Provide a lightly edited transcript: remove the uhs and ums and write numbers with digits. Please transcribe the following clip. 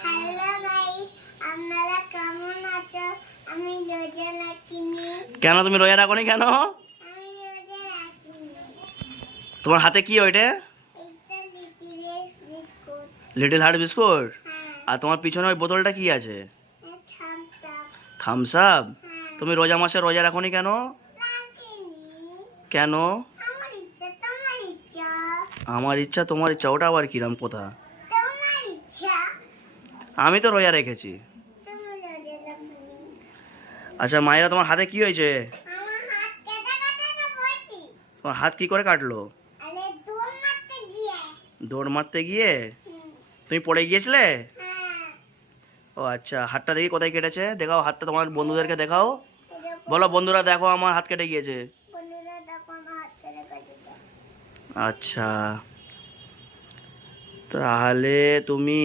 Hello guys, আপনারা কেমন আছো? আমি রোজা রাখিনি। কেন তুমি রোজা রাখোনি কেন? আমি রোজা রাখিনি। তোমার হাতে কি ওইটা? এটা little biscuit. Little heart biscuit. হ্যাঁ, আর তোমার পিছনে ওই বোতলটা কি আছে? Thums Up. Thums Up. হ্যাঁ, তুমি রোজা মাসে রোজা রাখোনি কেন? রাখিনি। কেন? আমার ইচ্ছা, তোমার ইচ্ছা। আমার ইচ্ছা তোমার ইচ্ছা, ওটা আবার কিরাম কথা? তোমার ইচ্ছা। আমি তো রোজা রেখেছি। তুমি রোজা রাখনি। আচ্ছা মায়েরা, তোমার হাতে কি হয়েছে? আমার হাত কেটে কেটে না পড়ছি। তোমার হাত কি করে কাটলো? আরে দৌড় মারতে গিয়ে। দৌড় মারতে গিয়ে? হুম, তুমি পড়ে গিয়েছিলে? হ্যাঁ, ও আচ্ছা, হাতটা দেখি কোথায় কেটেছে, দেখাও হাতটা, তোমার বন্ধুদেরকে দেখাও। এরকম। বলো বন্ধুরা দেখো আমার হাত কেটে গিয়েছে। বন্ধুরা দেখো আমার হাত কেটে গেছে। আচ্ছা, তাহলে তুমি